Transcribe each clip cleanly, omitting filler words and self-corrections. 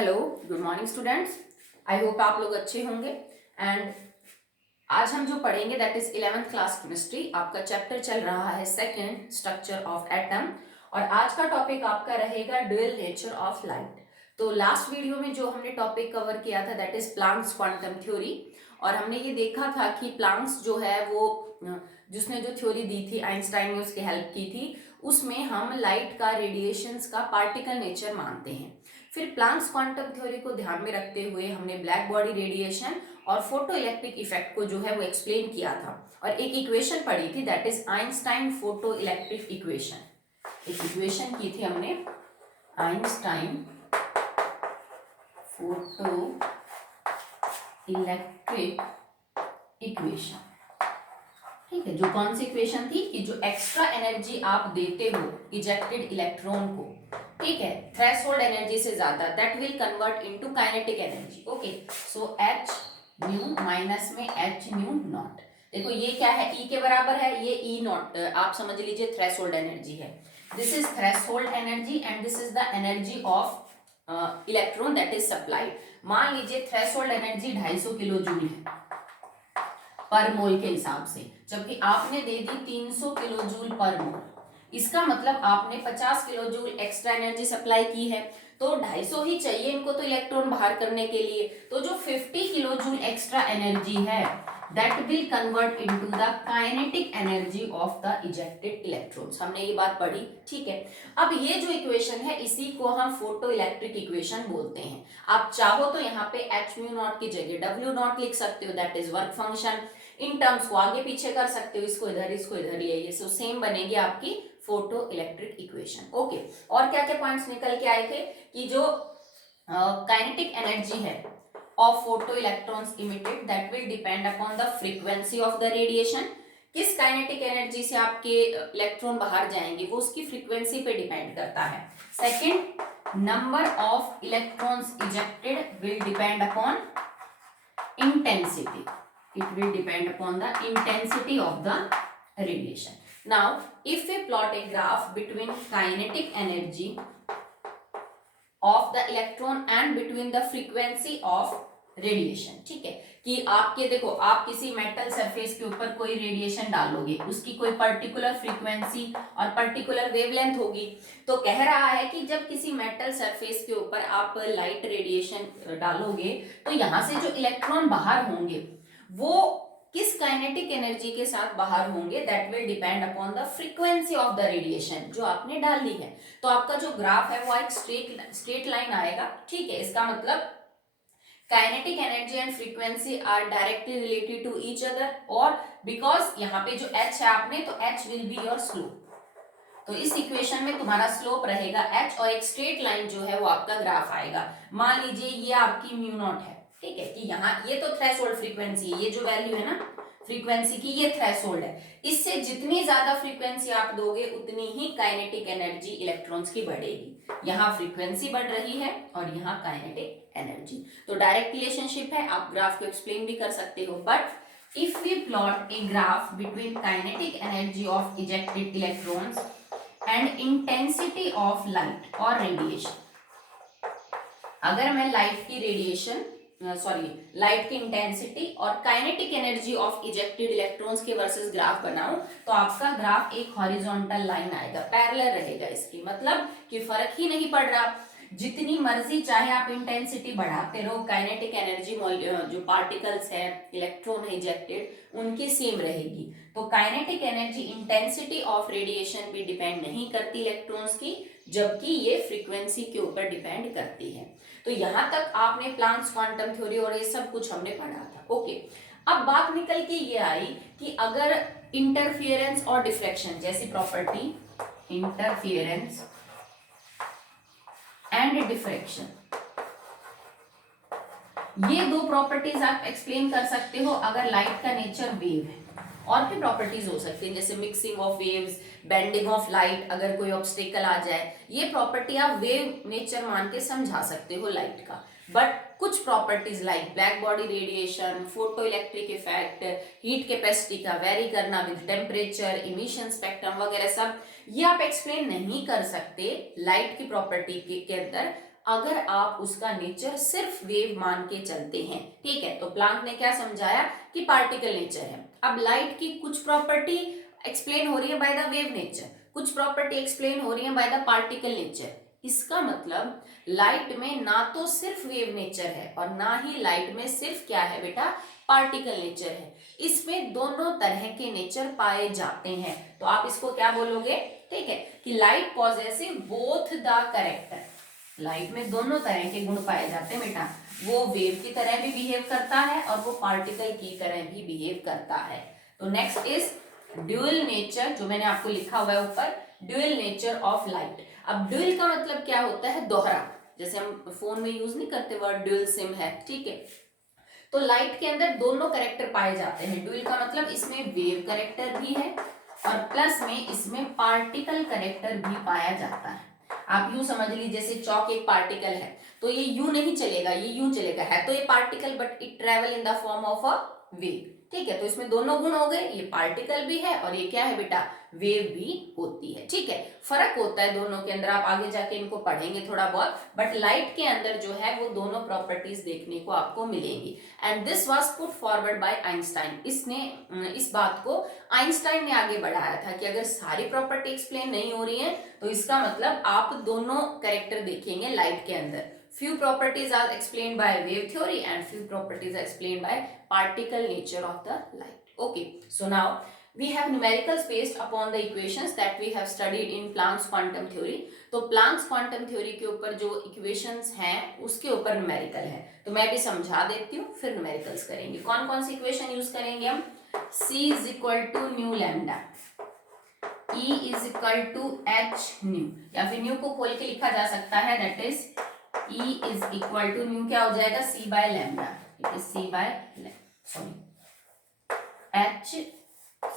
Hello, good morning students. I hope आप लोग अच्छे होंगे। एंड आज हम जो पढ़ेंगे that is 11th class chemistry. आपका चैप्टर चल रहा है सेकंड, स्ट्रक्चर ऑफ एटम। और आज का टॉपिक आपका रहेगा ड्यूअल नेचर ऑफ लाइट। तो लास्ट वीडियो में जो हमने टॉपिक कवर किया था that is Planck's quantum theory. और हमने ये देखा था कि प्लांक्स जो है वो जिसने जो थ्योरी दी थी, आइंस्टाइन ने उसकी हेल्प की थी, उसमें हम लाइट का, रेडिएशंस का पार्टिकल नेचर मानते हैं। फिर प्लांक्स क्वांटम थ्योरी को ध्यान में रखते हुए हमने ब्लैक बॉडी रेडिएशन और फोटो इलेक्ट्रिक इफेक्ट को जो है वो एक्सप्लेन किया था। और एक इक्वेशन पढ़ी थी that is Einstein photo electric equation. एक इक्वेशन की थी हमने, आइंस्टाइन फोटो इलेक्ट्रिक इक्वेशन। ठीक है, जो कौन सी इक्वेशन थी कि जो एक्स्ट्रा एनर्जी आप देते हो इजेक्टेड इलेक्ट्रॉन को, ठीक है, थ्रेशोल्ड एनर्जी से ज्यादा, that will convert into kinetic energy. Okay, so H nu minus में एच न्यू नॉट। देखो ये क्या है, ई के बराबर है, ये ई नॉट आप समझ लीजिए थ्रेशोल्ड एनर्जी है। This is threshold energy and this is the energy of electron that is supplied. मान लीजिए थ्रेशोल्ड एनर्जी 250 किलो जूल है पर मोल के हिसाब से, जबकि आपने दे दी 300 किलो जूल पर मोल। इसका मतलब आपने 50 kilo joule extra energy supply की है, तो 250 ही चाहिए इनको तो इलेक्ट्रॉन बाहर करने के लिए। तो जो 50 किलो जूल एक्स्ट्रा एनर्जी है that will convert into the kinetic energy of the ejected electrons. हमने ये बात पढ़ी, ठीक है। अब ये जो इक्वेशन है इसी को हम फोटो इलेक्ट्रिक इक्वेशन बोलते हैं। आप चाहो तो यहाँ पे एच म्यू नॉट की जगह डब्ल्यू नॉट लिख सकते हो, that is work function. In terms को आगे पीछे कर सकते हो, इसको इधर ले आइए, सो सेम बनेगी आपकी फोटो इलेक्ट्रिक इक्वेशन। ओके, और क्या क्या पॉइंट्स निकल के आए थे कि जो काइनेटिक एनर्जी है of photo electrons emitted that will depend upon the frequency of the radiation. किस काइनेटिक एनर्जी से आपके इलेक्ट्रॉन बाहर जाएंगे वो उसकी फ्रीक्वेंसी पे डिपेंड करता है। Second, number of electrons ejected will depend upon intensity. It will depend upon the intensity of the radiation. Now, if we plot a graph between kinetic energy of the electron and between the frequency of radiation, ठीक है, कि आपके देखो, आप किसी metal surface के ऊपर कोई रेडिएशन डालोगे, उसकी कोई पर्टिकुलर फ्रीक्वेंसी और पर्टिकुलर वेवलेंथ होगी। तो कह रहा है कि जब किसी मेटल सरफेस के ऊपर आप लाइट रेडिएशन डालोगे तो यहाँ से जो इलेक्ट्रॉन बाहर होंगे वो किस काइनेटिक एनर्जी के साथ बाहर होंगे, that will depend upon the frequency of the radiation जो आपने डाली है। तो आपका जो ग्राफ है वो एक स्ट्रेट लाइन आएगा, ठीक है। इसका मतलब kinetic energy and frequency are directly related to each other, और बिकॉज यहाँ पे जो h है आपने, तो h will be your slope. तो इस इक्वेशन में तुम्हारा स्लोप रहेगा h और एक स्ट्रेट लाइन जो है वो आपका ग्राफ आएगा। मान लीजिए ये आपकी म्यू नॉट है, ठीक है, कि यहाँ ये तो थ्रेशोल्ड फ्रीक्वेंसी है, ये जो वैल्यू है ना फ्रीक्वेंसी की, ये थ्रेशोल्ड है। इससे जितनी ज्यादा फ्रीक्वेंसी आप दोगे उतनी ही काइनेटिक एनर्जी इलेक्ट्रॉन्स की बढ़ेगी। यहाँ फ्रीक्वेंसी बढ़ रही है और यहाँ काइनेटिक एनर्जी, तो डायरेक्ट रिलेशनशिप है। आप ग्राफ को एक्सप्लेन भी कर सकते हो, but if we plot a graph between kinetic energy of ejected electrons and intensity of light और रेडिएशन, अगर मैं लाइट की रेडिएशन लाइट की इंटेंसिटी और kinetic energy of ejected electrons के वर्सेस ग्राफ बनाऊं, तो आपका ग्राफ एक हॉरिजॉन्टल लाइन आएगा, पैरेलल रहेगा। इसकी मतलब कि फर्क ही नहीं पड़ रहा, जितनी मर्जी चाहे आप इंटेंसिटी बढ़ाते रहो, काइनेटिक एनर्जी जो पार्टिकल्स है, इलेक्ट्रॉन है इजेक्टेड, उनकी सेम रहेगी। तो kinetic energy intensity of radiation पे डिपेंड नहीं करती इलेक्ट्रॉन्स की, जबकि ये फ्रीक्वेंसी के ऊपर डिपेंड करती है। तो यहां तक आपने प्लांक्स क्वांटम थ्योरी और ये सब कुछ हमने पढ़ा था। ओके, अब बात निकल के ये आई कि अगर इंटरफियरेंस और डिफ्रैक्शन जैसी प्रॉपर्टी, इंटरफियरेंस एंड डिफ्रैक्शन, ये दो प्रॉपर्टीज आप एक्सप्लेन कर सकते हो अगर लाइट का नेचर वेव है। और भी प्रॉपर्टीज हो सकती हैं जैसे mixing of waves, bending of light, अगर कोई ऑब्स्टेकल आ जाए, ये प्रॉपर्टी आप वेव नेचर मान के समझा सकते हो लाइट का। बट कुछ properties like black body radiation, photo electric effect, heat capacity का वेरी करना विद टेम्परेचर, इमिशन स्पेक्ट्रम वगैरह सब, ये आप एक्सप्लेन नहीं कर सकते लाइट की प्रॉपर्टी के अंदर अगर आप उसका नेचर सिर्फ वेव मान के चलते हैं। ठीक है, तो प्लांक ने क्या समझाया कि पार्टिकल नेचर है। अब लाइट की कुछ प्रॉपर्टी एक्सप्लेन हो रही है बाय द वेव नेचर, कुछ प्रॉपर्टी एक्सप्लेन हो रही है बाय द पार्टिकल नेचर। इसका मतलब लाइट में ना तो सिर्फ वेव नेचर है और ना ही लाइट में सिर्फ क्या है बेटा, पार्टिकल नेचर है। इसमें दोनों तरह के नेचर पाए जाते हैं। तो आप इसको क्या बोलोगे, ठीक है, कि light possessive both the character. Light में दोनों तरह के गुण पाए जाते हैं बेटा, वो वेव की तरह भी बिहेव करता है और वो पार्टिकल की तरह भी बिहेव करता है। तो नेक्स्ट इज ड्यूअल नेचर, जो मैंने आपको लिखा हुआ है ऊपर, ड्यूअल नेचर ऑफ लाइट। अब ड्यूअल का मतलब क्या होता है, दोहरा। जैसे हम फोन में यूज नहीं करते वर्ड ड्यूअल सिम है, ठीक है। तो लाइट के अंदर दोनों कैरेक्टर पाए जाते हैं। ड्यूअल का मतलब इसमें वेव कैरेक्टर भी है और प्लस में इसमें पार्टिकल कैरेक्टर भी पाया जाता है। आप यूं समझ लीजिए जैसे चौक एक पार्टिकल है, तो ये यूं नहीं चलेगा, ये यूं चलेगा, है तो ये particle but it travel in the form of a wave. ठीक है, तो इसमें दोनों गुण हो गए, ये पार्टिकल भी है और ये क्या है बेटा, वेव भी होती है। ठीक है, फर्क होता है दोनों के अंदर, आप आगे जाके इनको पढ़ेंगे थोड़ा बहुत, बट लाइट के अंदर जो है वो दोनों प्रॉपर्टीज देखने को आपको मिलेंगी। And this was put forward bye Einstein. इसने इस बात को आइंस्टाइन ने आगे बढ़ाया था कि अगर सारी प्रॉपर्टी एक्सप्लेन नहीं हो रही है तो इसका मतलब आप दोनों कैरेक्टर देखेंगे लाइट के अंदर। few properties are explained by wave theory and few properties are explained by particle nature of the light. Okay, so now we have numericals based upon the equations that we have studied in Planck's quantum theory. तो Planck's quantum theory के ऊपर जो equations हैं उसके ऊपर numerical है, तो मैं भी समझा देती हूँ, फिर न्यूमेरिकल्स करेंगे। कौन कौन सी इक्वेशन यूज करेंगे हम, c is equal to new lambda, E is equal to h new, या फिर न्यू को खोल के लिखा जा सकता है, that is E is equal to new क्या हो जाएगा, c by लैम्डा, ठीक है, c by h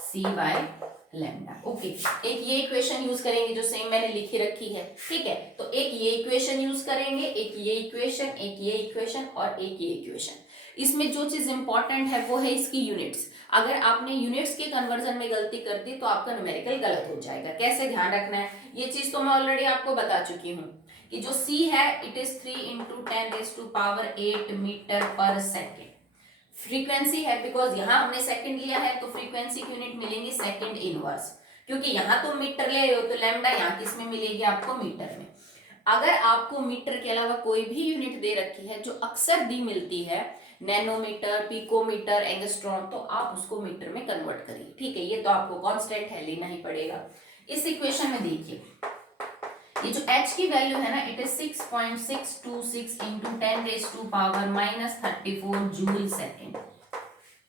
c by lambda. Okay, एक ये इक्वेशन यूज करेंगे जो सेम मैंने लिखी रखी है। ठीक है, तो एक ये इक्वेशन यूज करेंगे, एक ये इक्वेशन, एक ये इक्वेशन और एक ये इक्वेशन। इसमें जो चीज इंपॉर्टेंट है वो है इसकी यूनिट्स। अगर आपने यूनिट्स के कन्वर्जन में गलती कर दी तो आपका न्यूमेरिकल गलत हो जाएगा। कैसे ध्यान रखना है, ये चीज तो मैं ऑलरेडी आपको बता चुकी हूँ कि जो c है इट इज 3 × 10⁸ मीटर पर सेकेंड। फ्रीक्वेंसी है, बिकॉज यहाँ हमने सेकंड लिया है तो फ्रीक्वेंसी की यूनिट मिलेंगी सेकंड इनवर्स, क्योंकि यहाँ तुम मीटर ले रहे हो तो लैम्डा यहाँ किस में मिलेगी आपको, मीटर में। अगर आपको मीटर के अलावा कोई भी यूनिट दे रखी है जो अक्सर दी मिलती है, नैनोमीटर, पिकोमीटर, एंगस्ट्रॉन, तो आप उसको मीटर में कन्वर्ट करिए। ठीक है, ये तो आपको कांस्टेंट है, लेना ही पड़ेगा। इस इक्वेशन में देखिए ये जो h की वैल्यू है ना, इट इज 6.626 × 10⁻⁻34 जूल सेकेंड।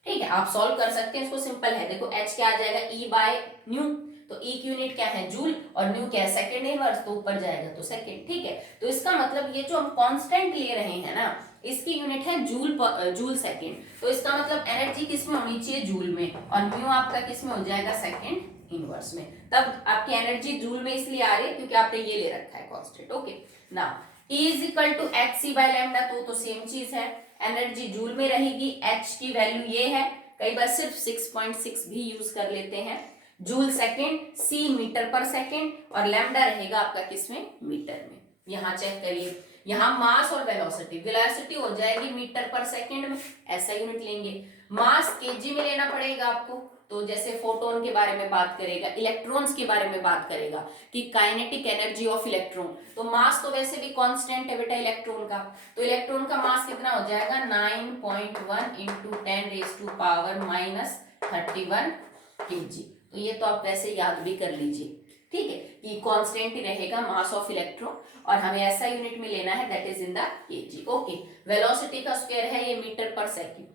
ठीक है, आप सॉल्व कर सकते हैं इसको, सिंपल है। देखो h क्या आ जाएगा, e बाय न्यू, तो e की यूनिट क्या है, जूल, और न्यू क्या है, सेकंड इनवर्स, तो ऊपर जाएगा तो सेकंड। ठीक है, तो इसका मतलब ये जो हम कांस्टेंट ले रहे हैं ना, इसकी यूनिट है जूल सेकंड, तो इसका मतलब एनर्जी किस में होनी चाहिए, जूल में, और न्यू आपका किस में हो जाएगा, सेकंड इनवर्स में। तब आपकी एनर्जी जूल में इसलिए आ रही है क्योंकि आपने ये ले रखा है constant. Okay, now E is equal to H C by lambda, तो सेम चीज है, एनर्जी जूल में रहेगी, h की वैल्यू ये है, कई बार सिर्फ 6.6 भी यूज कर लेते हैं, जूल सेकेंड, c मीटर पर सेकेंड, और लैम्डा रहेगा आपका किसमें, मीटर में। यहाँ चेक करिए, यहाँ मास और वेलोसिटी, वेलोसिटी हो जाएगी मीटर पर सेकेंड में, ऐसा यूनिट लेंगे। मास केजी में लेना पड़ेगा आपको, तो जैसे फोटोन के बारे में बात करेगा, इलेक्ट्रॉन्स के बारे में बात करेगा कि काइनेटिक एनर्जी ऑफ इलेक्ट्रॉन, तो मास तो वैसे भी कांस्टेंट है बेटा इलेक्ट्रॉन का, तो इलेक्ट्रॉन का मास कितना हो जाएगा, 9.1 × 10⁻31 kg। तो ये तो आप वैसे याद भी कर लीजिए। ठीक है, कि कांस्टेंट ही रहेगा मास ऑफ इलेक्ट्रॉन, और हमें ऐसा यूनिट में लेना है that is in the KG. Okay, velocity का स्क्वायर है ये मीटर पर सेकेंड,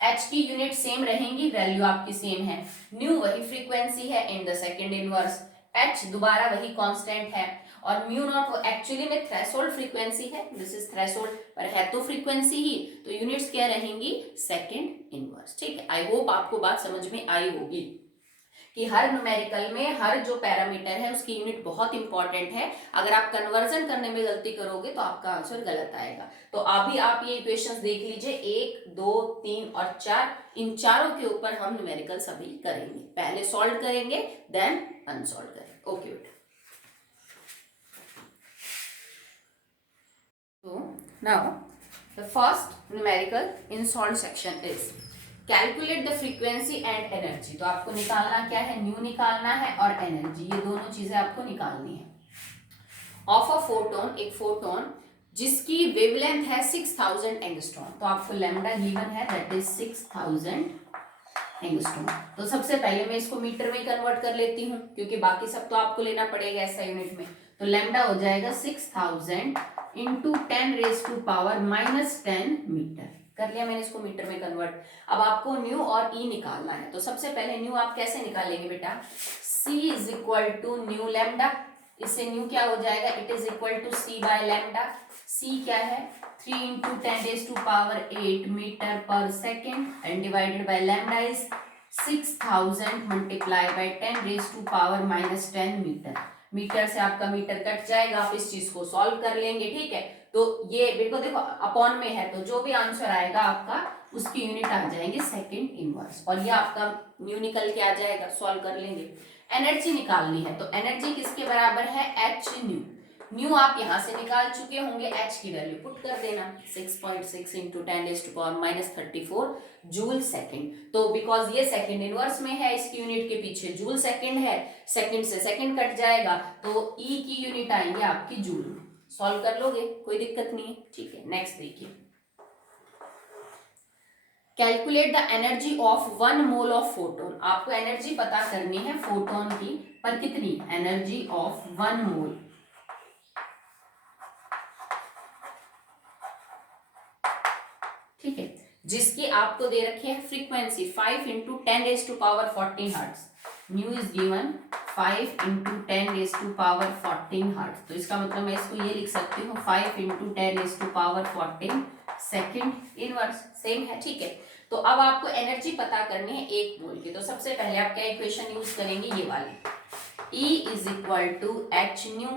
h की यूनिट सेम रहेंगी, वैल्यू आपकी सेम है, न्यू वही फ्रीक्वेंसी है in the second inverse, h दोबारा वही कांस्टेंट है, और म्यू नॉट एक्चुअली में थ्रेशोल्ड फ्रीक्वेंसी है, दिस इज थ्रेशोल्ड, पर है तो फ्रीक्वेंसी ही, तो यूनिट्स क्या रहेंगी, सेकंड इनवर्स। ठीक है, आई होप आपको बात समझ में आई होगी कि हर न्यूमेरिकल में हर जो पैरामीटर है उसकी यूनिट बहुत इंपॉर्टेंट है। अगर आप कन्वर्जन करने में गलती करोगे तो आपका आंसर गलत आएगा। तो अभी आप ये इक्वेशंस देख लीजिए, 1, 2, 3 और 4, इन चारों के ऊपर हम न्यूमेरिकल सभी करेंगे, पहले सॉल्व करेंगे देन अनसॉल्व करेंगे। ओके बेटा, now the first numerical in solve section is calculate the frequency and energy. तो आपको निकालना क्या है, न्यू निकालना है और एनर्जी, ये दोनों चीजें आपको निकालनी है। ऑफ अ फोटोन, एक फोटोन जिसकी वेवलेंथ है 6000 एंगस्ट्रॉम। तो आपको लैम्डा गिवन है दैट इज 6000 एंगस्ट्रॉम। तो सबसे पहले मैं इसको मीटर में कन्वर्ट कर लेती हूँ क्योंकि बाकी सब तो आपको लेना पड़ेगा ऐसा यूनिट में। तो लैम्डा हो जाएगा 6000 इंटू 10⁻⁻10 मीटर। कर लिया मैंने इसको मीटर में कन्वर्ट। अब आपको न्यू और ई निकालना है। तो सबसे पहले न्यू आप कैसे निकालेंगे बेटा, C is equal to nu lambda. इससे न्यू क्या हो जाएगा, it is equal to C by lambda. C क्या है 3 इंटू 10⁸ मीटर पर second and divided by lambda is 6000 multiply by 10⁻⁻10 metre. Metre से आपका मीटर कट जाएगा, आप इस चीज को सॉल्व कर लेंगे, ठीक है। तो ये बिल्कुल देखो अपॉन में है, तो जो भी आंसर आएगा आपका उसकी यूनिट आ जाएंगे सेकंड इनवर्स, और ये आपका न्यू निकल के आ जाएगा, सॉल्व कर लेंगे। एनर्जी निकालनी है, तो एनर्जी किसके बराबर है, एच न्यू। न्यू आप यहां से निकाल चुके होंगे, एच की वैल्यू पुट कर देना 6.6 इंटू 10⁻⁻34 जूल सेकेंड। तो बिकॉज ये सेकेंड इनवर्स में है, इसकी यूनिट के पीछे जूल सेकेंड है, सेकेंड से सेकेंड कट जाएगा तो ई की यूनिट आएंगे आपकी जूल में। सॉल्व कर लोगे, कोई दिक्कत नहीं है, ठीक है। नेक्स्ट देखिए, calculate the energy of 1 mole of photon. आपको एनर्जी पता करनी है फोटोन की, पर कितनी, एनर्जी ऑफ 1 मोल। ठीक है, जिसकी आपको दे रखी है frequency 5 into 10⁻14 hertz. New is given 5 into 10⁻14 hertz. तो इसका मतलब मैं इसको ये लिख सकती हूँ 5 इंटू 10⁻14 सेकेंड इनवर्स, सेम है, ठीक है। तो अब आपको एनर्जी पता करनी है 1 मोल की। तो सबसे पहले आप क्या इक्वेशन यूज करेंगे, ये वाली, E is equal to H nu.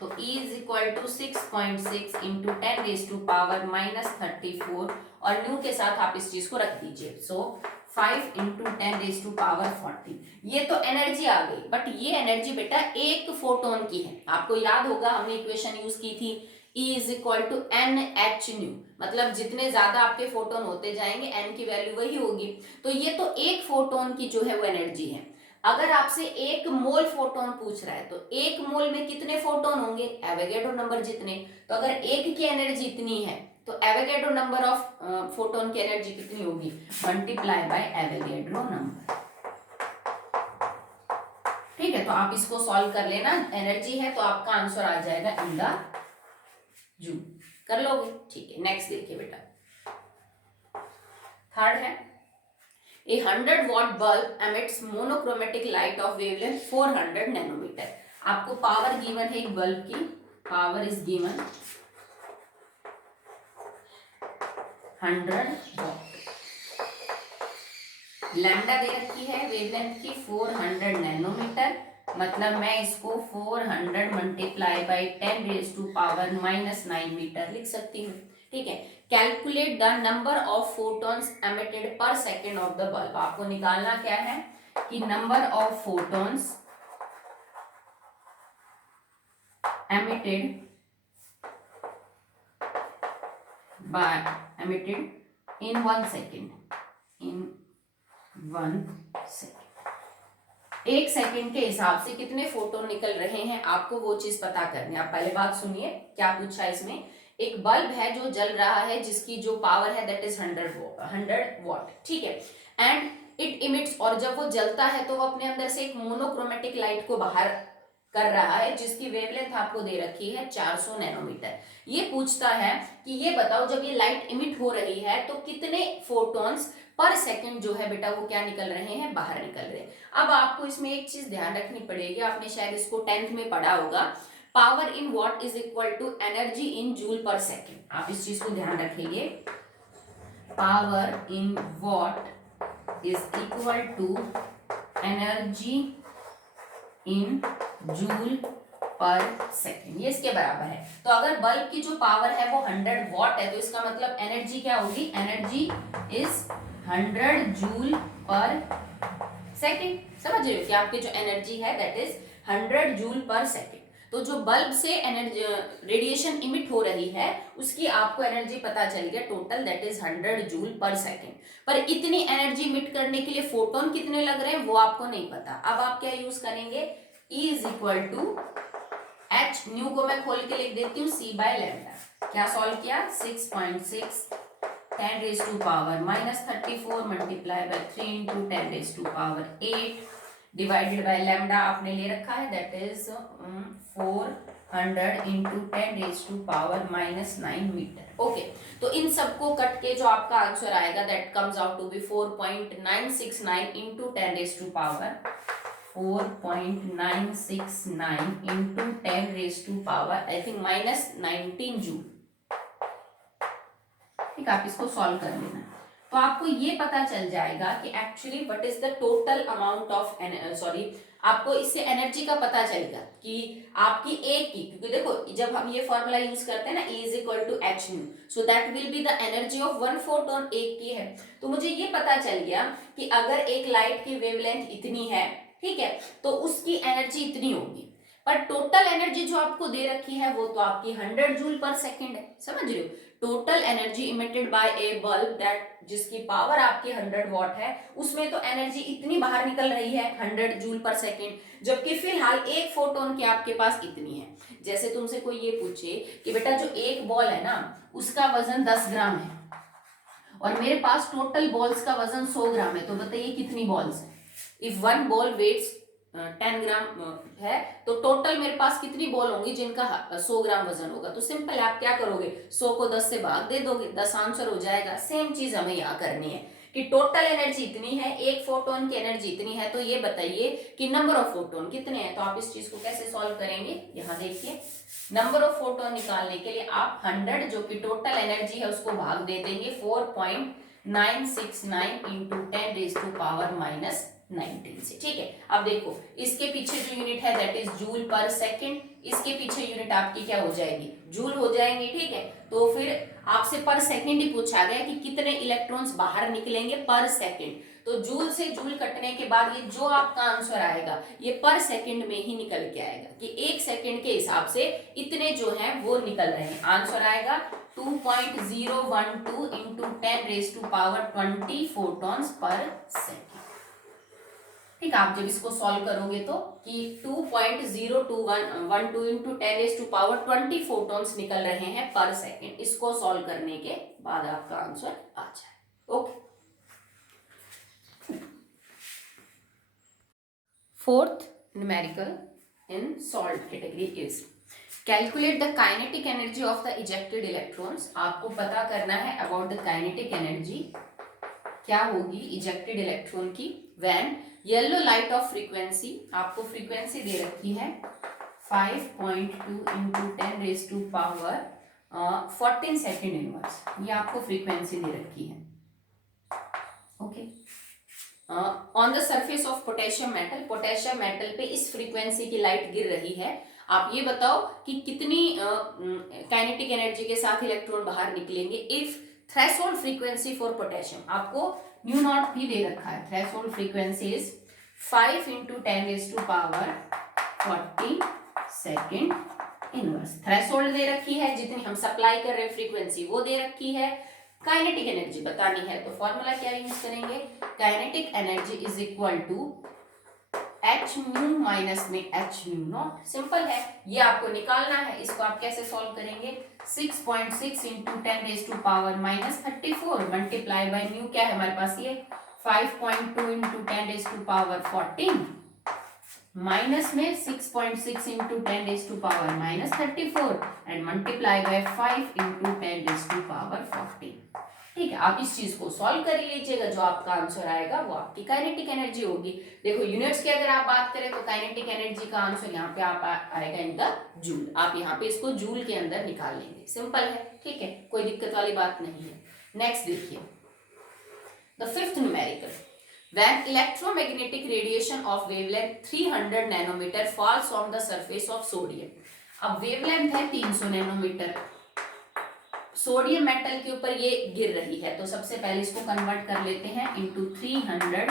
तो E is equal to 6.6 into 10⁻⁻34 और न्यू के साथ आप इस चीज को रख दीजिए। सो 5 इंटू 10⁻14, ये तो एनर्जी आ गई, बट ये एनर्जी बेटा एक फोटोन की है। आपको याद होगा हमने इक्वेशन यूज की थी E is equal to N H nu, मतलब जितने ज्यादा आपके फोटोन होते जाएंगे n की वैल्यू वही होगी। तो ये तो एक फोटोन की जो है वो एनर्जी है। अगर आपसे 1 मोल फोटोन पूछ रहा है तो 1 मोल में कितने फोटोन होंगे, एवोगैड्रो नंबर जितने। तो अगर 1 की एनर्जी इतनी है तो एवोगैड्रो नंबर ऑफ फोटोन की एनर्जी कितनी होगी, मल्टीप्लाई बाय एवोगैड्रो नंबर। ठीक है, तो आप इसको सॉल्व कर लेना, एनर्जी है तो आपका आंसर आ जाएगा इन द जूल। कर लोगे, ठीक है। नेक्स्ट देखिए बेटा, थर्ड है, A 100 watt bulb emits monochromatic light of wavelength 400 nanometre. आपको पावर गिवन है एक बल्ब की, power is given 100 watt, lambda दे रखी है वेवलेंथ की 400 नैनोमीटर, मतलब मैं इसको 400 मल्टीप्लाई बाई 10⁻⁻9 मीटर लिख सकती हूँ, ठीक है। Calculate the number of photons emitted पर सेकेंड ऑफ द बल्ब। आपको निकालना क्या है कि number of photons emitted in 1 second, in 1 second, 1 second के हिसाब से कितने फोटोन निकल रहे हैं, आपको वो चीज पता करनी है। आप पहले बात सुनिए क्या पूछा है इसमें। एक बल्ब है जो जल रहा है, जिसकी जो पावर है दैट इज 100 वॉट, ठीक है, एंड इट इमिट्स, और जब वो जलता है तो वो अपने अंदर से एक मोनोक्रोमेटिक लाइट को बाहर कर रहा है, जिसकी वेवलेंथ आपको दे रखी है 400 नैनोमीटर। ये पूछता है कि ये बताओ जब ये लाइट इमिट हो रही है तो कितने फोटॉन्स पर सेकंड जो है बेटा वो क्या निकल रहे हैं, बाहर निकल रहे हैं। अब आपको इसमें एक चीज ध्यान रखनी पड़ेगी, आपने शायद इसको 10th में पढ़ा होगा, power in watt is equal to energy in joule per second. आप इस चीज को ध्यान रखेंगे, power in watt is equal to energy in joule per second, ये इसके बराबर है। तो अगर बल्ब की जो पावर है वो 100 वॉट है तो इसका मतलब एनर्जी क्या होगी, energy is 100 joule per second. समझ रहे हो कि आपकी जो एनर्जी है that is 100 joule per second. तो जो बल्ब से एनर्जी रेडिएशन इमिट हो रही है उसकी आपको एनर्जी पता चल गया total, that is 100 joule per second. पर इतनी एनर्जी इमिट करने के लिए फोटोन कितने लग रहे हैं वो आपको नहीं पता। अब आप क्या यूज करेंगे, E is equal to H, nu को मैं खोल के लिख देती हूँ C बाय लैम्डा। क्या सॉल्व किया, 6.6 10 raise to power -34 multiply by 3 into 10 raise to power 8 divided by lambda आपने ले रखा है, that is 400 into 10 raise to power -9 metre. Okay, तो इन सबको कट के जो आपका आंसर आएगा that comes out to be 4.969 into 10 raise to power 4.969 into 10 raise to power I think -19 joule. ठीक, आप इसको सॉल्व कर लेना तो आपको ये पता चल जाएगा कि actually what is the total amount of sorry, आपको इससे एनर्जी का पता चलेगा कि आपकी एक की, क्योंकि देखो जब हम ये फॉर्मूला यूज करते हैं ना E is equal to H nu, so that will be the energy of one photon, एक की है। तो मुझे ये पता चल गया कि अगर एक लाइट की वेवलेंथ इतनी है, ठीक है, तो उसकी एनर्जी इतनी होगी। पर टोटल एनर्जी जो आपको दे रखी है वो तो आपकी 100 जूल पर सेकेंड है, समझ रहे हो। Total energy emitted by a bulb that जिसकी पावर आपकी 100 वॉट है, उसमें तो एनर्जी इतनी बाहर निकल रही है 100 जूल पर सेकेंड, जबकि फिलहाल एक फोटोन की आपके पास इतनी है। जैसे तुमसे कोई ये पूछे कि बेटा जो एक बॉल है ना उसका वजन 10 ग्राम है और मेरे पास टोटल बॉल्स का वजन 100 ग्राम है, तो बताइए कितनी बॉल्स है। इफ वन बॉल वेट्स 10 ग्राम है तो टोटल मेरे पास कितनी बॉल होंगी जिनका 100 ग्राम वजन होगा। तो सिंपल आप क्या करोगे, 100 को 10 से भाग दे दोगे, 10 आंसर हो जाएगा। सेम चीज हमें यहाँ करनी है कि टोटल एनर्जी इतनी है, एक फोटोन की एनर्जी इतनी है, तो ये बताइए कि नंबर ऑफ फोटोन कितने हैं। तो आप इस चीज को कैसे सॉल्व करेंगे, यहाँ देखिए, नंबर ऑफ फोटोन निकालने के लिए आप 100 जो कि टोटल एनर्जी है उसको भाग दे देंगे 4.969 इंटू 10 रेज टू पावर -19 से। ठीक है, अब देखो इसके पीछे जो यूनिट है that is joule per second, इसके पीछे यूनिट आपकी क्या हो जाएगी, जूल हो जाएंगी। ठीक है, तो फिर आपसे पर सेकेंड ही पूछा गया कि कितने इलेक्ट्रॉन्स बाहर निकलेंगे पर सेकेंड, तो जूल से जूल कटने के बाद ये जो आपका आंसर आएगा ये पर सेकेंड में ही निकल के आएगा कि एक सेकेंड के हिसाब से इतने जो हैं वो निकल रहे हैं। आंसर आएगा 2.012 into 10 raise to power 20 photons per second. ठीक, आप जब इसको सॉल्व करोगे तो कि 2.0212 into 10 raise to power 20 photons निकल रहे हैं पर सेकेंड। इसको सॉल्व करने के बाद आपका आंसर आ जाए। Okay, fourth numerical in solve category is calculate the kinetic energy of the ejected electrons. आपको पता करना है अबाउट द काइनेटिक एनर्जी क्या होगी इजेक्टेड इलेक्ट्रॉन की when yellow light of frequency, आपको फ्रीक्वेंसी दे रखी है 5.2 into 10 raise to power 14 second inverse, ये आपको फ्रीक्वेंसी दे रखी है। Okay, on the surface of potassium metal, potassium metal पे इस फ्रीक्वेंसी की लाइट गिर रही है। आप ये बताओ कि कितनी काइनेटिक एनर्जी के साथ इलेक्ट्रॉन बाहर निकलेंगे if threshold frequency for potassium, आपको न्यू नॉट भी दे रखा है। Threshold frequency is 5 into 10 raise to power 40 second inverse. Threshold दे रखी है, जितनी हम सप्लाई कर रहे हैं फ्रीक्वेंसी वो दे रखी है, काइनेटिक एनर्जी बतानी है। तो फॉर्मूला क्या यूज करेंगे, kinetic energy is equal to H mu minus में एच म्यू नॉट। सिंपल है, ये आपको निकालना है। इसको आप कैसे सॉल्व करेंगे, 6.6 into 10 raise to power -34 multiply by mu क्या है हमारे पास, ये 5.2 into 10 raise to power 14 minus में 6.6 into 10 raise to power -34 and multiply by 5 into 10 raise to power 14। ठीक है, आप इस चीज को सॉल्व कर लीजिएगा, जो आपका आंसर आएगा वो आपकी काइनेटिक एनर्जी होगी। देखो यूनिट्स की अगर आप बात करें तो काइनेटिक एनर्जी का आंसर यहाँ पे आप आएगा इन द जूल। आप यहाँ पे इसको जूल के अंदर निकाल लेंगे, सिंपल है। ठीक है, कोई दिक्कत वाली बात नहीं है। नेक्स्ट देखिए, the fifth numerical, when electromagnetic radiation of wavelength 300 nanometer falls on the surface of sodium। अब वेवलेंथ है 300 नैनोमीटर, सोडियम मेटल के ऊपर ये गिर रही है, तो सबसे पहले इसको कन्वर्ट कर लेते हैं into 300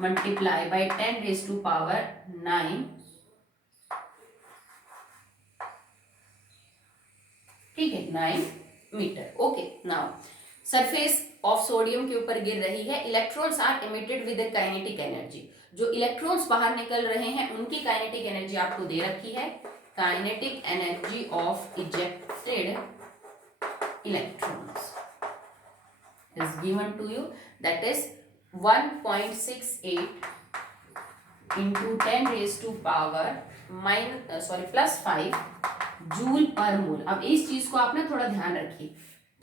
multiply by 10 raise to power 9 ठीक है, 9 metre. Okay, now surface of sodium के ऊपर गिर रही है, electrons are emitted with kinetic energy, जो इलेक्ट्रॉन्स बाहर निकल रहे हैं उनकी काइनेटिक एनर्जी आपको दे रखी है, kinetic energy of ejected electrons is given to you, that is 1.68 into 10 raised to power plus 5 joule पर मोल। अब इस चीज को आप ना थोड़ा ध्यान रखिए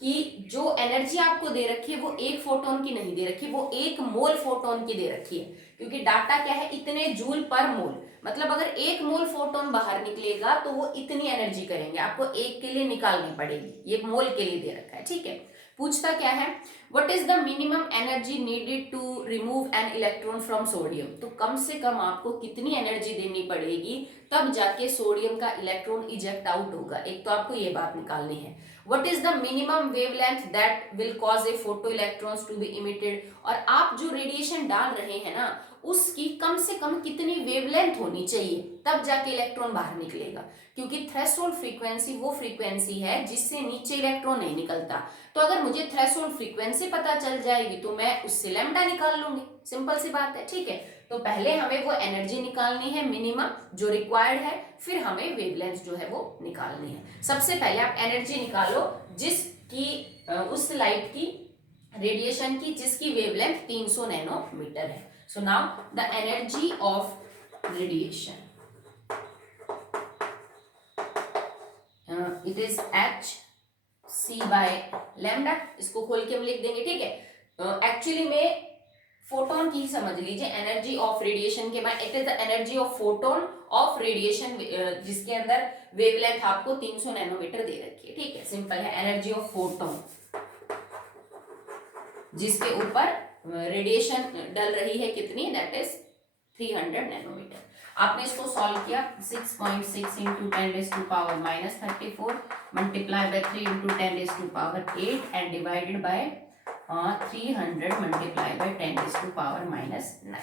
कि जो एनर्जी आपको दे रखी है वो एक फोटोन की नहीं दे रखी, वो 1 मोल फोटोन की दे रखी है, क्योंकि डाटा क्या है, इतने जूल पर मोल, मतलब अगर 1 मोल फोटोन बाहर निकलेगा तो वो इतनी एनर्जी करेंगे, आपको एक के लिए निकालनी पड़ेगी, ये मोल के लिए दे रखा है। ठीक है, पूछता क्या है, what is the minimum energy needed to remove an electron from sodium, तो कम से कम आपको कितनी एनर्जी देनी पड़ेगी तब जाके सोडियम का इलेक्ट्रॉन इजेक्ट आउट होगा, एक तो आपको ये बात निकालनी है। What is the minimum wavelength that will cause a photo electrons to be emitted, और आप जो रेडिएशन डाल रहे हैं ना उसकी कम से कम कितनी वेवलेंथ होनी चाहिए तब जाके इलेक्ट्रॉन बाहर निकलेगा, क्योंकि थ्रेशोल्ड फ्रीक्वेंसी वो फ्रीक्वेंसी है जिससे नीचे इलेक्ट्रॉन नहीं निकलता। तो अगर मुझे थ्रेशोल्ड फ्रीक्वेंसी पता चल जाएगी तो मैं उससे लैम्डा निकाल लूंगी, सिंपल सी बात है। ठीक है, तो पहले हमें वो एनर्जी निकालनी है मिनिमम जो रिक्वायर्ड है, फिर हमें वेवलेंथ जो है वो निकालनी है। सबसे पहले आप एनर्जी निकालो जिसकी उस लाइट की रेडिएशन की जिसकी वेवलेंथ 300 नैनोमीटर है। So now the energy of radiation it is H C by lambda, इसको खोल के हम लिख देंगे। ठीक है, एक्चुअली में फोटोन की समझ लीजिए, एनर्जी ऑफ रेडिएशन के बाद it is the energy of photon of radiation जिसके अंदर वेवलेंथ आपको 300 नैनोमीटर दे रखी है। ठीक है, सिंपल है, एनर्जी ऑफ फोटोन जिसके ऊपर रेडिएशन डल रही है कितनी, दैट इज 300 नैनोमीटर। आपने इसको सॉल्व किया, 6.6 into 10⁻⁻34 multiply by 3 into 10⁻8 and divided bye 300 multiply bye 10⁻⁻9।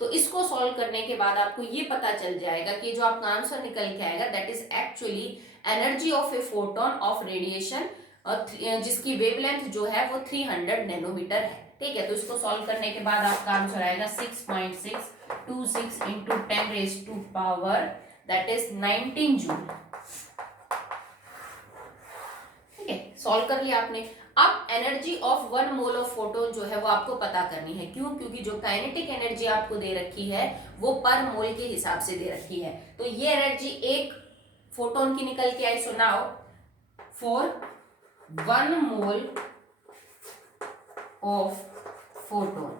तो इसको सॉल्व करने के बाद आपको ये पता चल जाएगा कि जो आपका आंसर निकल के आएगा that is actually energy of a photon of radiation जिसकी वेवलेंथ जो है वो 300 नैनोमीटर है। ठीक है, तो इसको सॉल्व करने के बाद आपका आंसर आएगा 6.626 इंटू 10⁻⁻, दैट इज 19 जूल। ठीक है, सॉल्व कर लिया आपने। अब energy of 1 mole of photon जो है वो आपको पता करनी है, क्यों, क्योंकि जो काइनेटिक एनर्जी आपको दे रखी है वो पर मोल के हिसाब से दे रखी है, तो ये एनर्जी एक फोटोन की निकल के आई। So now for 1 mole of photon,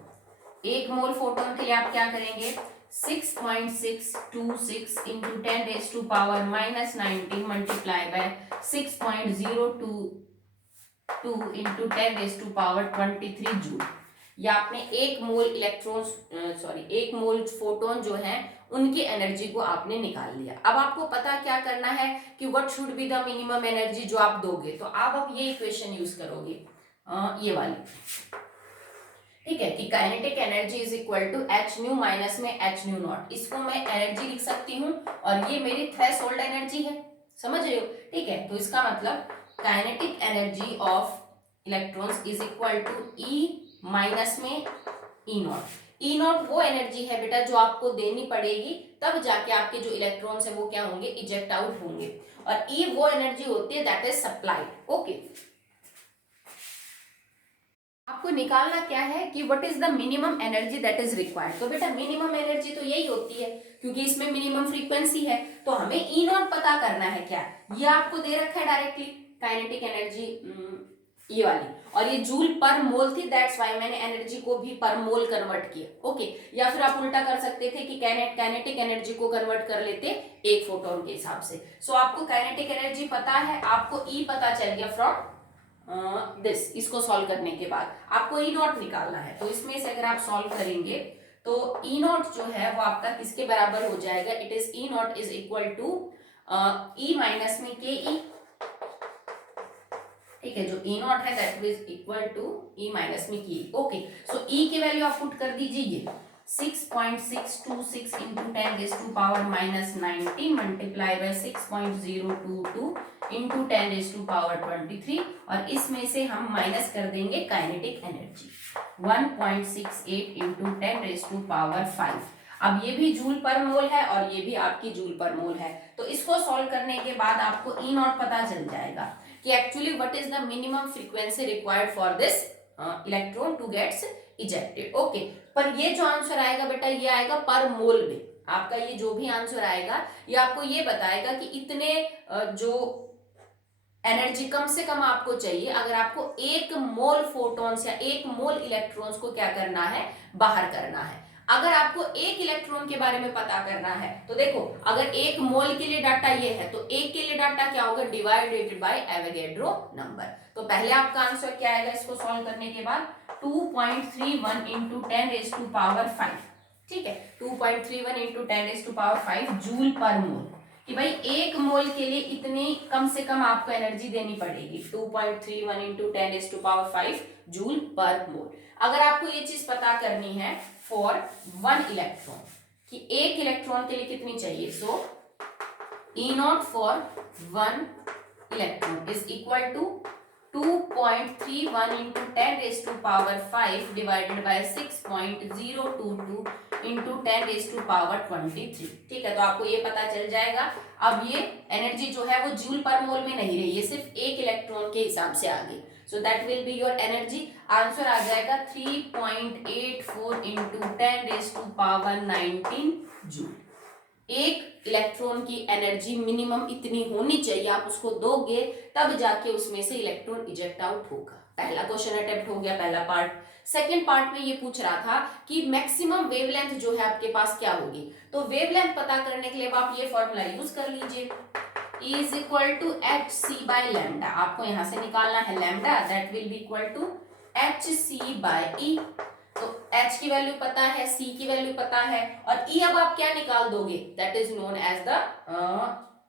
1 mole photon के लिए आप क्या करेंगे, 6.626 into 10⁻⁻19 multiply by 6.022 into 10⁻23 joule. या आपने 1 मोल इलेक्ट्रॉन्स 1 मोल फोटोन जो है उनकी एनर्जी को आपने निकाल लिया। अब आपको पता क्या करना है कि what should be the minimum energy जो आप दोगे, तो आप ये इक्वेशन यूज करोगे, ये वाली। ठीक है, कि kinetic energy is equal to H nu minus में एच न्यू नॉट, इसको मैं एनर्जी लिख सकती हूँ और ये मेरी थ्रेशोल्ड एनर्जी है, समझ रहे हो। ठीक है, तो इसका मतलब kinetic energy of electrons is equal to E minus में ई नॉट। ई नॉट वो एनर्जी है बेटा जो आपको देनी पड़ेगी तब जाके आपके जो इलेक्ट्रॉन्स है वो क्या होंगे, इजेक्ट आउट होंगे, और ई वो एनर्जी होती है दैट इज सप्लाइड। ओके, आपको निकालना क्या है कि what is the minimum energy that is required. तो बेटा मिनिमम एनर्जी तो यही होती है क्योंकि इसमें मिनिमम फ्रीक्वेंसी है, तो हमें ई नॉट पता करना है। क्या ये आपको दे रखा है डायरेक्टली काइनेटिक एनर्जी ये वाली, और ये जूल पर मोल थी, दैट्स व्हाई मैंने एनर्जी को भी पर मोल कन्वर्ट किया। ओके, या फिर आप उल्टा कर सकते थे कि काइनेटिक एनर्जी को कन्वर्ट कर लेते एक फोटोन के हिसाब से। सो आपको काइनेटिक एनर्जी पता है, आपको ई पता चल गया फ्रॉम दिस। इसको सॉल्व करने के बाद आपको ई नॉट निकालना है, तो इसमें से अगर आप सॉल्व करेंगे तो ई नॉट जो है वो आपका किसके बराबर हो जाएगा, it is E not is equal to E minus में के ई। ठीक है, जो ई नॉट है that is equal to E minus में के। ओके, सो ई की वैल्यू आप पुट कर दीजिए, 6.626 into 10 raised to power minus 19 multiply by 6.022 into 10 raised to power 23 और इसमें से हम माइनस कर देंगे kinetic energy 1.68 into 10 raised to power 5। अब ये भी जूल पर मोल है और ये भी आपकी जूल पर मोल है, तो इसको सॉल्व करने के बाद आपको ई नॉट पता चल जाएगा कि actually what is the minimum frequency required for this electron to gets ejected. Okay, पर ये जो आंसर आएगा बेटा ये आएगा पर मोल में। आपका ये जो भी आंसर आएगा ये आपको ये बताएगा कि इतने जो एनर्जी कम से कम आपको चाहिए अगर आपको 1 मोल फोटॉन्स या 1 मोल इलेक्ट्रॉन्स को क्या करना है, बाहर करना है। अगर आपको 1 इलेक्ट्रॉन के बारे में पता करना है तो देखो, अगर 1 मोल के लिए डाटा ये है तो 1 के लिए डाटा क्या होगा, डिवाइडेड बाय एवोगैड्रो नंबर। तो पहले आपका आंसर क्या आएगा इसको सॉल्व करने के बाद, 2.31 into 10 raised to power 5। ठीक है, 2.31 into 10 raised to power 5 joule पर मोल, कि भाई 1 मोल के लिए इतनी कम से कम आपको एनर्जी देनी पड़ेगी, 2.31 into 10 raised to power 5 joule पर मोल। अगर आपको ये चीज पता करनी है फॉर 1 इलेक्ट्रॉन कि 1 इलेक्ट्रॉन के लिए कितनी चाहिए, so E nought for 1 electron is equal to 2.31 into 10 raised to power 5 divided by 6.022 into 10 raised to power 23। ठीक है, तो आपको ये पता चल जाएगा। अब ये एनर्जी जो है वो जूल पर मोल में नहीं रही, ये सिर्फ 1 इलेक्ट्रॉन के हिसाब से आ गई। So that will be your energy. Answer आ जाएगा 3.84 into 10 raised to power 19 joule. 1 electron की एनर्जी मिनिमम इतनी होनी चाहिए, आप उसको दोगे तब जाके उसमें से इलेक्ट्रॉन इजेक्ट आउट होगा। पहला क्वेश्चन अटेम्प्ट हो गया, पहला पार्ट। सेकंड पार्ट में ये पूछ रहा था कि मैक्सिमम वेवलेंथ जो है आपके पास क्या होगी, तो वेवलेंथ पता करने के लिए आप ये फॉर्मूला यूज कर लीजिए, E is equal to hc by lambda. आपको यहां से निकालना है lambda, that will be equal to hc by e। तो h की वैल्यू पता है, c की वैल्यू पता है, और e अब आप क्या निकाल दोगे, that is known as the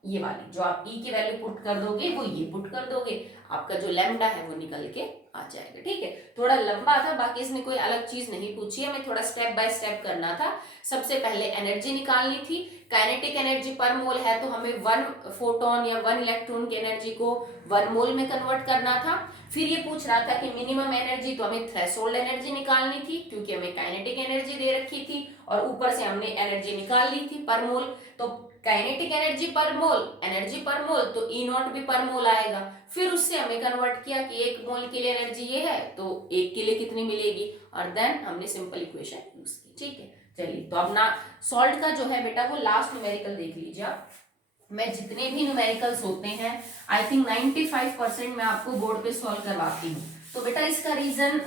ये वाली जो आप e की वैल्यू पुट कर दोगे वो ये पुट कर दोगे, आपका जो लैम्डा है वो निकल के आ जाएगा। ठीक है, थोड़ा लंबा था, बाकी इसने कोई अलग चीज नहीं पूछी है, मैं थोड़ा स्टेप बाय स्टेप करना था। सबसे पहले एनर्जी निकालनी थी, काइनेटिक एनर्जी पर मोल है तो हमें 1 फोटोन या 1 इलेक्ट्रॉन की एनर्जी को 1 मोल में कन्वर्ट करना था। फिर ये पूछ रहा था कि मिनिमम एनर्जी, तो हमें थ्रेशोल्ड एनर्जी निकालनी थी क्योंकि हमें काइनेटिक एनर्जी दे रखी थी, और ऊपर से हमने एनर्जी निकाल ली थी पर मोल। तो काइनेटिक एनर्जी पर मोल तो ई नॉट भी पर मोल आएगा। फिर उससे हमें कन्वर्ट किया कि 1 मोल के लिए एनर्जी ये है तो 1 के लिए कितनी मिलेगी, और देन हमने सिंपल इक्वेशन यूज की। ठीक है, चलिए तो अब ना सॉल्व का जो है बेटा वो लास्ट न्यूमेरिकल देख लीजिए आप। मैं जितने भी न्यूमेरिकल्स होते हैं आई थिंक 95% मैं आपको बोर्ड पे सॉल्व करवाती हूँ। तो बेटा इसका रीजन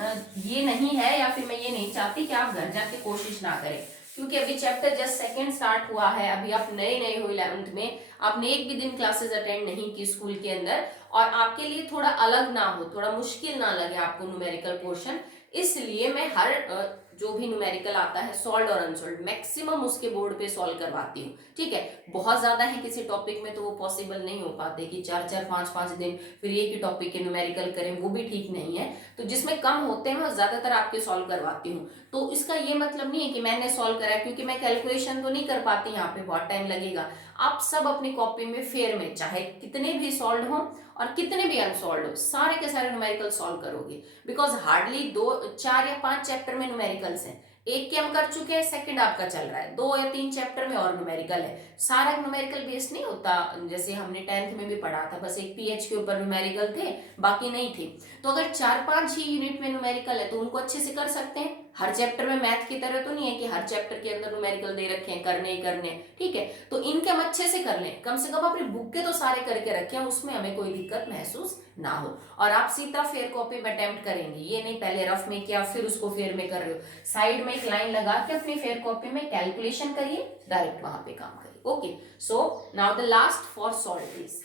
ये नहीं है, या फिर मैं ये नहीं चाहती कि आप घर जाके कोशिश ना करें, क्योंकि अभी चैप्टर जस्ट सेकंड स्टार्ट हुआ है, अभी आप नए हो 11th में, आपने एक भी दिन क्लासेस अटेंड नहीं की स्कूल के अंदर, और आपके लिए थोड़ा अलग ना हो, थोड़ा मुश्किल ना लगे आपको न्यूमेरिकल पोर्शन, इसलिए मैं हर जो भी न्यूमेरिकल आता है सॉल्व और अनसॉल्व मैक्सिमम उसके बोर्ड पे सॉल्व करवाती हूँ। ठीक है, बहुत ज्यादा है किसी टॉपिक में तो वो पॉसिबल नहीं हो पाते कि 4-4 5-5 दिन फिर एक ही टॉपिक के न्यूमेरिकल करें, वो भी ठीक नहीं है। तो जिसमें कम होते हैं मैं ज्यादातर आपके सॉल्व करवाती हूँ। तो इसका ये मतलब नहीं है कि मैंने सॉल्व करा, क्योंकि मैं कैलकुलेशन तो नहीं कर पाती, यहाँ पे बहुत टाइम लगेगा। आप सब अपनी कॉपी में फेयर में चाहे कितने भी सॉल्व हो और कितने भी अनसॉल्व हो, सारे के सारे न्यूमेरिकल सॉल्व करोगे, बिकॉज हार्डली 4 या 5 चैप्टर में न्यूमेरिकल्स हैं। एक के हम कर चुके हैं, सेकंड आपका चल रहा है, 2 या 3 चैप्टर में और न्यूमेरिकल है। सारा न्यूमेरिकल बेस्ड नहीं होता, जैसे हमने 10th में भी पढ़ा था, बस एक पीएच के ऊपर न्यूमेरिकल थे, बाकी नहीं थे। तो अगर 4-5 ही यूनिट में न्यूमेरिकल है तो उनको अच्छे से कर सकते हैं। हर चैप्टर में मैथ की तरह तो नहीं है कि हर चैप्टर के अंदर न्यूमेरिकल दे रखे हैं, करने ही करने। ठीक है, तो इनके हम अच्छे से कर लें, कम से कम अपनी बुक के तो सारे करके रखें, उसमें हमें कोई दिक्कत महसूस ना हो। और आप सीधा फेयर कॉपी में अटेम्प्ट करेंगे, ये नहीं पहले रफ में किया फिर उसको फेयर में कर रहे हो। साइड में एक लाइन लगा के अपनी फेयर कॉपी में कैलकुलेशन करिए, डायरेक्ट वहां पे काम करिए। Okay, so now the last for solve is,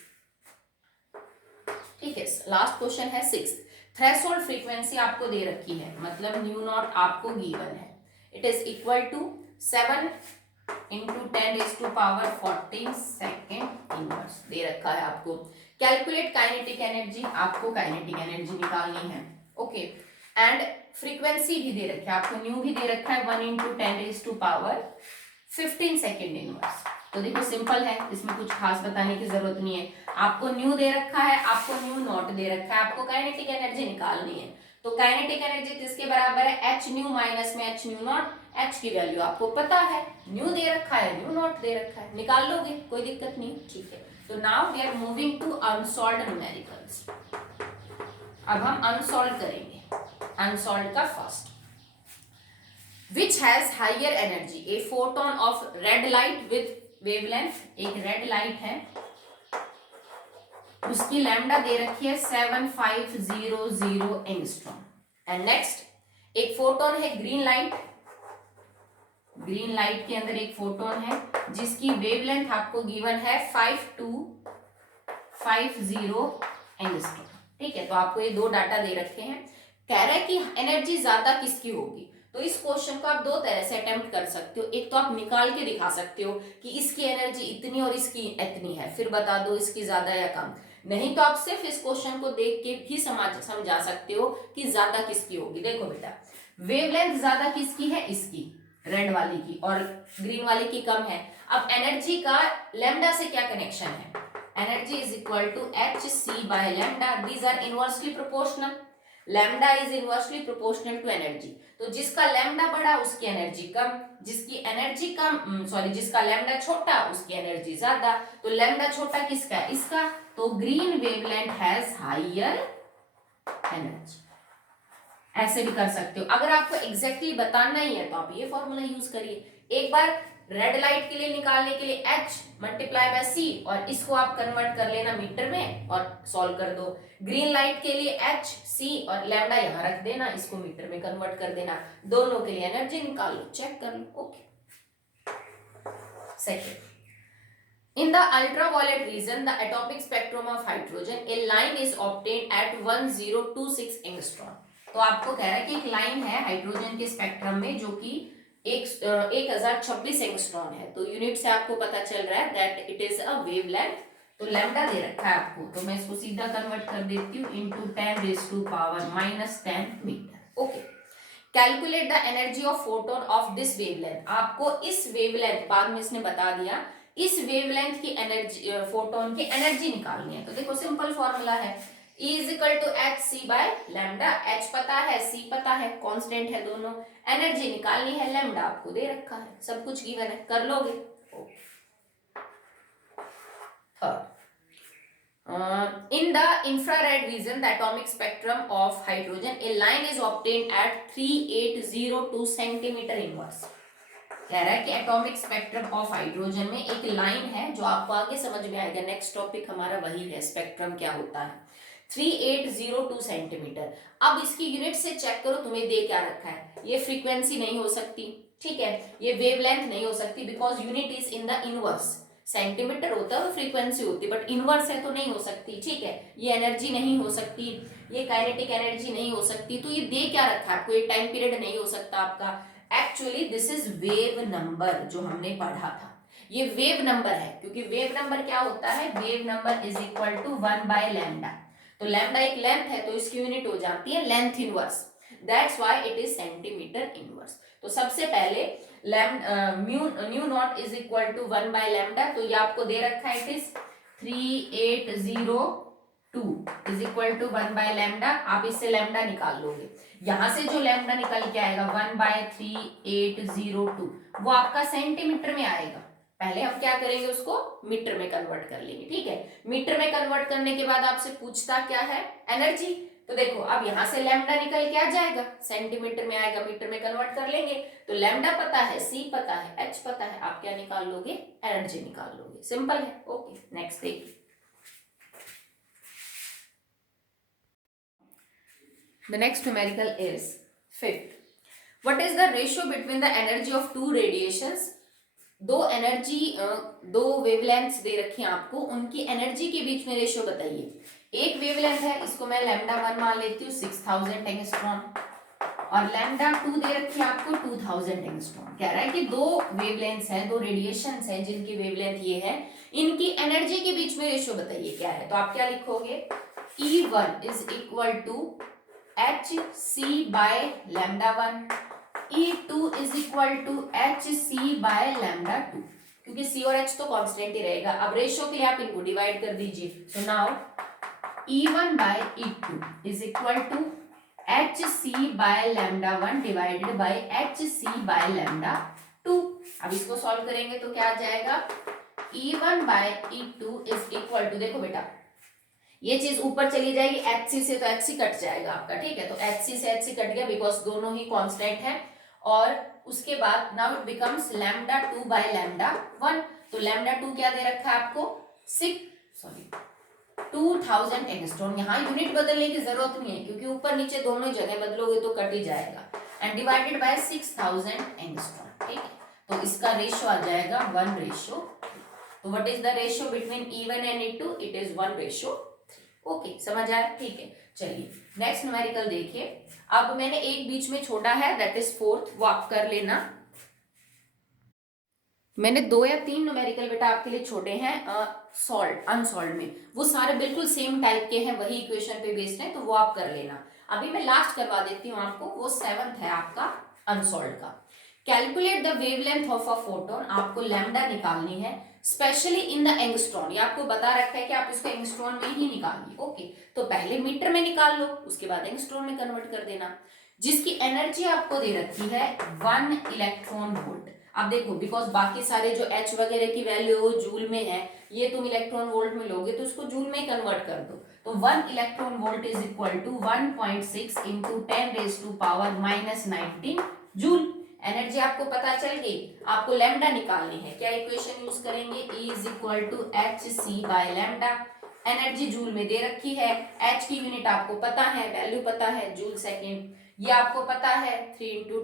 ठीक है, लास्ट क्वेश्चन है 6th। थ्रेशोल्ड फ्रीक्वेंसी आपको दे रखी है, मतलब न्यू नॉट आपको गिवन है, it is equal to 7 into 10 raised to power 14 second inverse दे रखा है आपको। कैलकुलेट काइनेटिक एनर्जी, आपको काइनेटिक एनर्जी निकालनी है। ओके, एंड फ्रीक्वेंसी भी दे रखा है आपको, न्यू भी दे रखा है 1 × 10⁻⁵ सेकेंड इनवर्स। तो देखो सिंपल है, इसमें कुछ खास बताने की जरूरत नहीं है। आपको न्यू दे रखा है, आपको न्यू नॉट दे रखा है, आपको काइनेटिक एनर्जी निकालनी है। तो काइनेटिक एनर्जी किसके बराबर है, एच न्यू माइनस में एच न्यू नॉट। एच की वैल्यू आपको पता है, न्यू दे रखा है, न्यू नॉट दे रखा है, निकाल लोगे, कोई दिक्कत नहीं, ठीक है। तो now we are moving to unsolved numericals. अब हम अनसॉल्व करेंगे। अनसॉल्व का first, which has higher energy, a photon of red light with wavelength, एक रेड लाइट है, उसकी लैम्डा दे रखी है 7500 एंगस्ट्रॉम। एंड नेक्स्ट एक फोटोन है ग्रीन लाइट, ग्रीन लाइट के अंदर एक फोटोन है जिसकी वेवलेंथ आपको गिवन है 5250 एंगस्ट्रॉम, ठीक है। तो आपको ये दो डाटा दे रखे हैं। कह रहा है कि एनर्जी ज्यादा किसकी होगी, तो इस क्वेश्चन को आप दो तरह से अटेम्प्ट कर सकते हो। एक तो आप निकाल के दिखा सकते हो कि इसकी एनर्जी इतनी और इसकी इतनी है, फिर बता दो इसकी ज्यादा या कम। नहीं तो आप सिर्फ इस क्वेश्चन को देख के भी समझा सकते हो कि ज्यादा किसकी होगी। देखो बेटा, वेवलेंथ ज्यादा किसकी है, इसकी रेड वाली की, और ग्रीन वाली की कम है। अब एनर्जी का लैम्डा से क्या कनेक्शन है, energy is equal to H C by lambda, these are inversely proportional. Lambda is inversely proportional to energy. तो जिसका लैम्डा बड़ा उसकी एनर्जी कम, जिसकी एनर्जी कम जिसका लैम्डा छोटा उसकी एनर्जी ज्यादा। तो लैम्डा छोटा किसका है, इसका। तो green wavelength has higher energy. ऐसे भी कर सकते हो। अगर आपको एग्जैक्टली बताना ही है तो आप ये फॉर्मूला यूज करिए। एक बार रेड लाइट के लिए निकालने के लिए h मल्टीप्लाई बाय c, और इसको आप कन्वर्ट कर लेना मीटर में और सॉल्व कर दो। ग्रीन लाइट के लिए h c और लैम्डा यहां रख देना, इसको मीटर में कन्वर्ट कर देना। दोनों के लिए एनर्जी निकाल लो, चेक कर लो। Okay, second, in the ultraviolet region the atomic spectrum of hydrogen a line is obtained at 1026 angstrom। तो आपको कह रहा है कि एक लाइन है हाइड्रोजन के स्पेक्ट्रम में जो कि 1026 एंगस्ट्रॉम है। तो यूनिट से आपको पता चल रहा है that it is a wavelength. तो लैम्डा दे रखा है आपको, तो मैं इसको सीधा कन्वर्ट कर देती हूँ into 10⁻⁻10 metre. Okay, calculate the energy of photon of this wavelength. आपको इस वेवलेंथ, बाद में इसने बता दिया, इस वेवलेंथ की एनर्जी, फोटोन की एनर्जी निकालनी है। तो देखो सिंपल फॉर्मूला है, E is equal to H C by lambda. H पता है, सी पता है, कांस्टेंट है दोनों। एनर्जी निकालनी है, लैम्डा आपको दे रखा है, सब कुछ गिवन है, कर लोगे। In the infrared region the atomic spectrum of hydrogen a line is obtained at 3802 centimeter inverse। कह रहा है कि एटॉमिक स्पेक्ट्रम ऑफ हाइड्रोजन में एक लाइन है, जो आपको आगे समझ में आएगा। नेक्स्ट टॉपिक हमारा वही है, स्पेक्ट्रम क्या होता है। 3802 सेंटीमीटर। अब इसकी यूनिट से चेक करो, तुम्हें दे क्या रखा है। ये फ्रीक्वेंसी नहीं हो सकती, ठीक है, ये वेवलेंथ नहीं हो सकती, because unit is in the inverse. Centimetre होता है और फ्रीक्वेंसी होती है, बट इनवर्स है तो नहीं हो सकती, ठीक है। ये एनर्जी नहीं हो सकती, ये काइनेटिक एनर्जी नहीं हो सकती। तो ये दे क्या रखा है आपको, ये टाइम पीरियड नहीं हो सकता आपका। Actually this is wave number, जो हमने पढ़ा था, ये वेव नंबर है। क्योंकि वेव नंबर क्या होता है, wave number is equal to 1/λ। तो लैम्डा एक लेंथ है, तो इसकी यूनिट हो जाती है length inverse, that's why it is centimetre inverse. तो सबसे पहले mu nought is equal to 1/λ। तो ये आपको दे रखा है, it is 3802 is equal to 1/λ। आप इससे लैम्डा निकाल लोगे, यहां से जो लैम्डा निकल के आएगा 1/3802, वो आपका सेंटीमीटर में आएगा। पहले हम क्या करेंगे, उसको मीटर में कन्वर्ट कर लेंगे, ठीक है। मीटर में कन्वर्ट करने के बाद आपसे पूछता क्या है, एनर्जी। तो देखो अब यहां से लैम्डा निकल के आ जाएगा, सेंटीमीटर में आएगा, मीटर में कन्वर्ट कर लेंगे। तो लैम्डा पता है, सी पता है, एच पता है, आप क्या निकाल लोगे, एनर्जी निकाल लोगे। सिंपल है। ओके, नेक्स्ट देखिए। The next numerical is fifth. What is the ratio between the energy of two radiations? दो एनर्जी, दो वेवलेंथ्स दे रखी हैं आपको, उनकी एनर्जी के बीच में रेशियो बताइए। एक वेवलेंथ है, इसको मैं लैम्डा 1 मान लेती हूँ, 6000 एंगस्ट्रॉम, और लैम्डा 2 दे रखी है आपको 2000 एंगस्ट्रॉम। कह रहा है कि दो वेवलेंथ्स हैं, दो रेडिएशंस हैं जिनकी वेवलेंथ ये है, इनकी एनर्जी के बीच में रेशियो बताइए क्या है। तो आप क्या लिखोगे, E1 is equal to H C by lambda 1, E2 is equal to H C by lambda 2, क्योंकि सी और एच तो कांस्टेंट ही रहेगा। अब रेशियो के लिए आप इनको डिवाइड कर दीजिए। So now E1 by E2 is equal to H C by lambda 1 divided by H C by lambda 2। अब इसको सॉल्व करेंगे तो क्या आ जाएगा, E1 by E2 is equal to, देखो बेटा ये चीज ऊपर चली जाएगी, HC से तो HC कट जाएगा आपका, ठीक है। तो HC से HC कट गया बिकॉज दोनों ही कांस्टेंट है। और उसके बाद now it becomes lambda 2 bye lambda 1। तो लैम्डा 2 क्या दे रखा है आपको, 2000 एंगस्ट्रॉम। यहाँ यूनिट बदलने की जरूरत नहीं है क्योंकि ऊपर नीचे दोनों जगह बदलोगे तो कट ही जाएगा। एंड डिवाइडेड बाय 6000 एंगस्ट्रॉम, ठीक है। तो इसका रेशियो आ जाएगा 1:3। तो what is the ratio between E1 and E2, it is 1:3। Okay, समझ आया, ठीक है। चलिए नेक्स्ट न्यूमेरिकल देखिए। अब मैंने एक बीच में छोटा है दैट इज 4th, वो आप कर लेना। मैंने 2 या 3 न्यूमेरिकल बेटा आपके लिए छोटे हैं सॉल्व अनसॉल्व में, वो सारे बिल्कुल सेम टाइप के हैं, वही इक्वेशन पे बेस्ड है, तो वो आप कर लेना। अभी मैं लास्ट करवा देती हूँ आपको, वो 7th है आपका अनसॉल्व का। Calculate the wavelength of a photon, आपको लैम्डा निकालनी है स्पेशली इन द एंगस्ट्रॉन। ये आपको बता रखा है कि आप इसको एंगस्ट्रॉन में ही निकालिए। ओके, तो पहले मीटर में निकाल लो, उसके बाद एंगस्ट्रॉन में कन्वर्ट कर देना। जिसकी एनर्जी आपको दे रखी है 1 इलेक्ट्रॉन वोल्ट। अब देखो बिकॉज बाकी सारे जो H वगैरह की वैल्यू जूल में है, ये तुम इलेक्ट्रॉन वोल्ट में लोगे तो उसको जूल में कन्वर्ट कर दो। तो 1 electron volt is equal to 1.6 into 10⁻⁻19 joule. Energy आपको पता चल गई, आपको लैम्डा निकालनी है। क्या इक्वेशन यूज करेंगे, E is equal to H C by lambda. Energy joule में दे रखी है, H की यूनिट आपको पता है, वैल्यू पता है जूल सेकेंड, ये आपको पता है 3 इंटू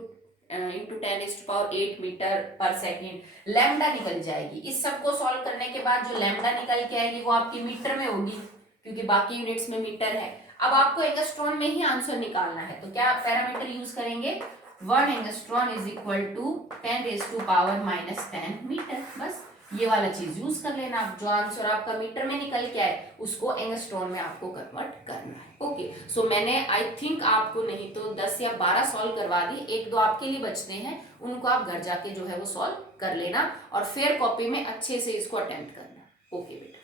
10⁸ मीटर पर सेकेंड। लैम्डा निकल जाएगी। इस सबको सॉल्व करने के बाद जो लैम्डा निकल के आएगी वो आपकी मीटर में होगी क्योंकि बाकी यूनिट्स में मीटर है। अब आपको एंगस्ट्रॉन में ही आंसर निकालना है, तो क्या पैरामीटर यूज करेंगे, 1 angstrom is equal to 10⁻⁻10 metre. बस ये वाला चीज यूज कर लेना। जो आंसर आपका मीटर में निकल के आए उसको एंगस्ट्रॉन में आपको कन्वर्ट करना है। ओके, सो मैंने आई थिंक आपको नहीं तो 10 या 12 सॉल्व करवा दी, 1-2 आपके लिए बचते हैं, उनको आप घर जाके जो है वो सॉल्व कर लेना और फिर कॉपी में अच्छे से इसको अटेम्प्ट करना। ओके बेटा।